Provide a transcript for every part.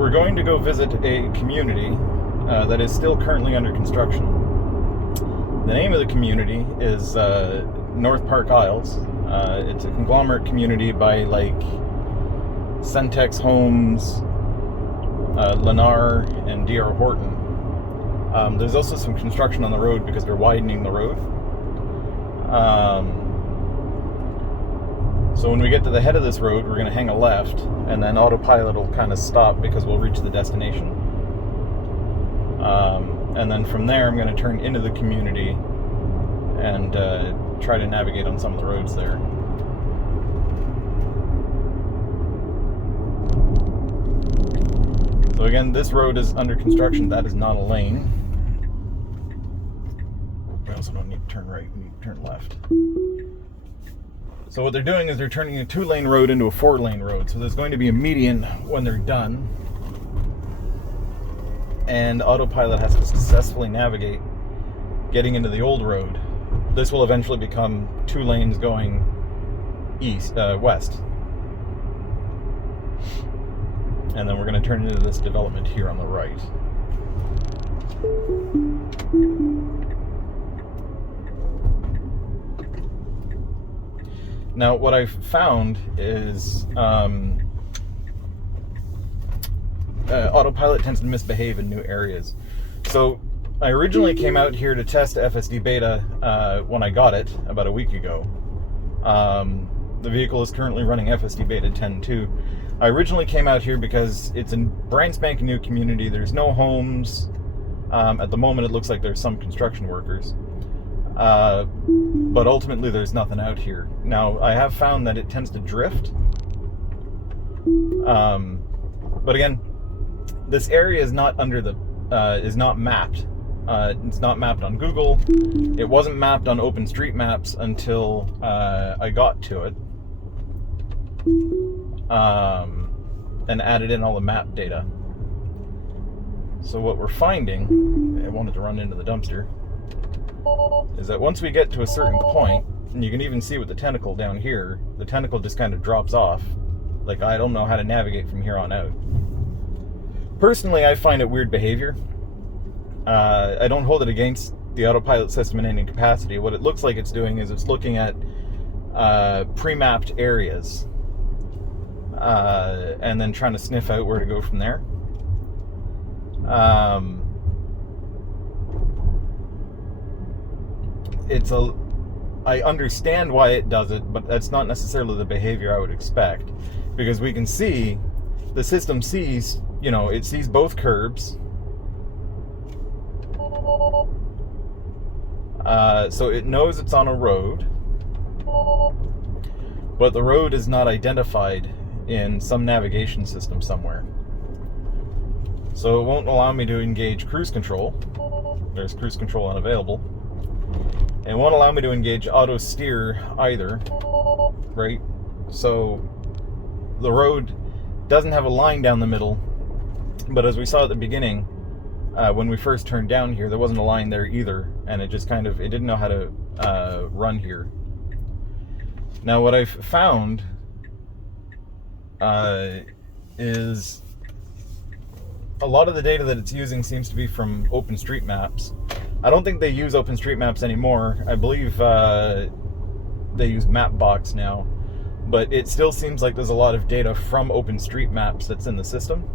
we're going to go visit a community that is still currently under construction. The name of the community is North Park Isles. It's a conglomerate community by like Centex Homes, Lennar, and D.R. Horton. There's also some construction on the road because they're widening the road. So when we get to the head of this road, we're going to hang a left, and then Autopilot will kind of stop because we'll reach the destination. And then from there, I'm going to turn into the community and try to navigate on some of the roads there. So again, this road is under construction. That is not a lane. We also don't need to turn right, we need to turn left. So what they're doing is they're turning a 2-lane road into a 4-lane road. So there's going to be a median when they're done. And Autopilot has to successfully navigate getting into the old road. This will eventually become 2 lanes going west. And then we're going to turn into this development here on the right. Now, what I've found is Autopilot tends to misbehave in new areas. So I originally came out here to test FSD Beta when I got it about a week ago. The vehicle is currently running FSD Beta 10.2. I originally came out here because it's a brand spanking new community. There's no homes. At the moment, it looks like there's some construction workers. But ultimately, there's nothing out here. Now, I have found that it tends to drift. But again, this area is not under the is not mapped. It's not mapped on Google. It wasn't mapped on OpenStreetMaps until I got to it and added in all the map data. So what we're finding, I wanted to run into the dumpster, is that once we get to a certain point, and you can even see with the tentacle down here, the tentacle just kind of drops off. Like, I don't know how to navigate from here on out. Personally, I find it weird behavior. I don't hold it against the Autopilot system in any capacity. What it looks like it's doing is it's looking at pre-mapped areas and then trying to sniff out where to go from there. I understand why it does it, but that's not necessarily the behavior I would expect, because we can see the system sees, it sees both curbs. So it knows it's on a road, but the road is not identified in some navigation system somewhere. So it won't allow me to engage cruise control. There's cruise control unavailable. It won't allow me to engage autosteer either, right? So the road doesn't have a line down the middle, but as we saw at the beginning, when we first turned down here, there wasn't a line there either, and it just it didn't know how to run here. Now what I've found is a lot of the data that it's using seems to be from OpenStreetMaps. I don't think they use OpenStreetMaps anymore. I believe they use Mapbox now, but it still seems like there's a lot of data from OpenStreetMaps that's in the system.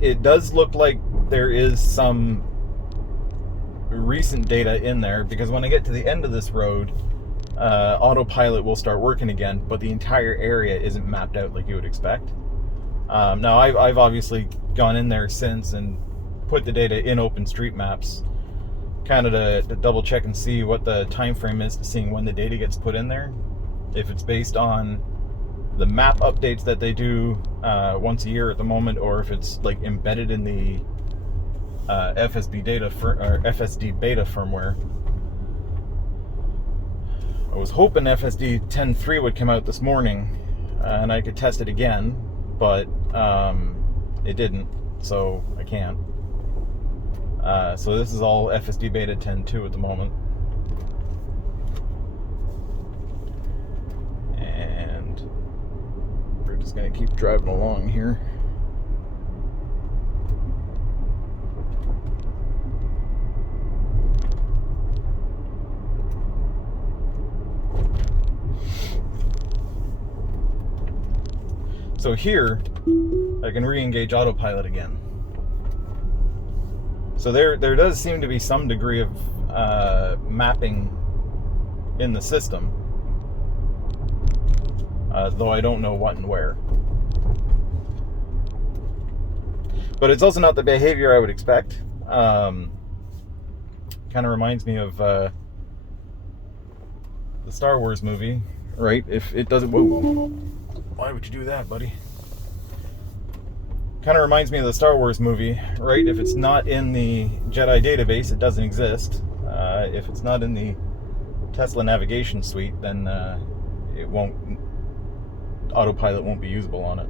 It does look like there is some recent data in there, because when I get to the end of this road, Autopilot will start working again, but the entire area isn't mapped out like you would expect. Now, I've obviously gone in there since and put the data in OpenStreetMaps, kind of to double check and see what the time frame is to seeing when the data gets put in there. If it's based on the map updates that they do once a year at the moment, or if it's like embedded in the FSD Beta firmware. I was hoping FSD 10.3 would come out this morning and I could test it again, but it didn't, so I can't. So this is all FSD Beta 10.2 at the moment. And Just gonna keep driving along here. So here, I can re-engage autopilot again. So there does seem to be some degree of mapping in the system, though I don't know what and where. But it's also not the behavior I would expect. Kind of reminds me of the Star Wars movie, right? If it doesn't... Whoa. Why would you do that, buddy? Kind of reminds me of the Star Wars movie, right? If it's not in the Jedi database, it doesn't exist. If it's not in the Tesla navigation suite, then autopilot won't be usable on it.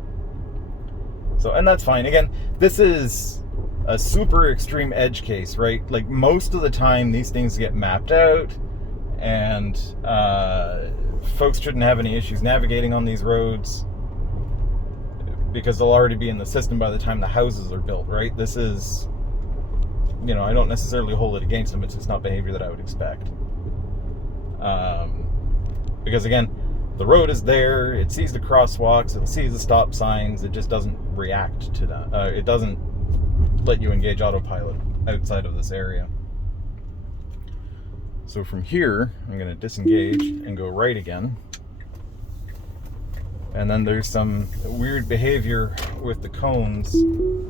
So, and that's fine. Again, this is a super extreme edge case, right? Like, most of the time these things get mapped out, and folks shouldn't have any issues navigating on these roads because they'll already be in the system by the time the houses are built, right? This is, you know, I don't necessarily hold it against them. It's just not behavior that I would expect. Because again, the road is there, it sees the crosswalks, it sees the stop signs, it just doesn't react to that. It doesn't let you engage autopilot outside of this area. So from here, I'm going to disengage and go right again. And then there's some weird behavior with the cones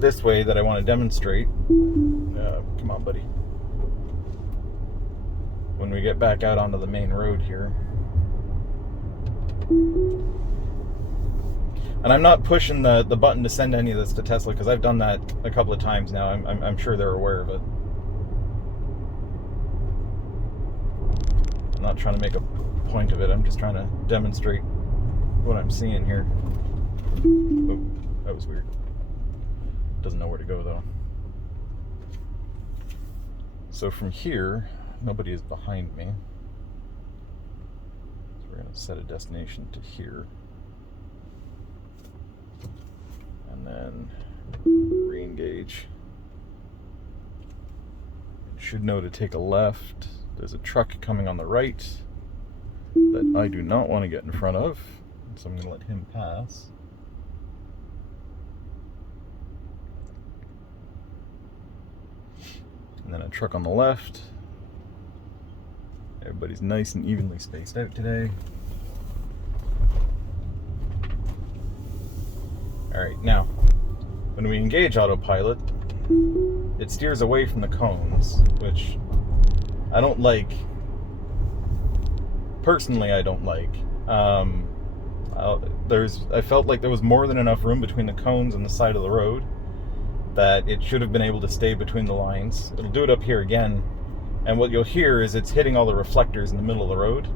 this way that I want to demonstrate. Come on, buddy. When we get back out onto the main road here. And I'm not pushing the button to send any of this to Tesla, because I've done that a couple of times now. I'm sure they're aware of it. I'm not trying to make a point of it. I'm just trying to demonstrate what I'm seeing here. Oh, that was weird. Doesn't know where to go though. So from here, nobody is behind me. So we're going to set a destination to here. And then re-engage. Should know to take a left. There's a truck coming on the right that I do not want to get in front of, so I'm going to let him pass. And then a truck on the left. Everybody's nice and evenly spaced out today. Alright, now, when we engage autopilot, it steers away from the cones, which I don't like. Personally, I don't like. I felt like there was more than enough room between the cones and the side of the road that it should have been able to stay between the lines. It'll do it up here again, and what you'll hear is it's hitting all the reflectors in the middle of the road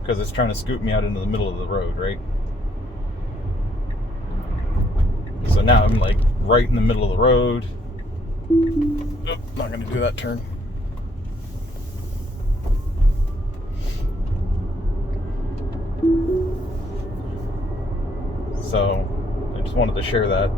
because it's trying to scoop me out into the middle of the road, right? So now I'm like right in the middle of the road. Oh, not going to do that turn. So I just wanted to share that.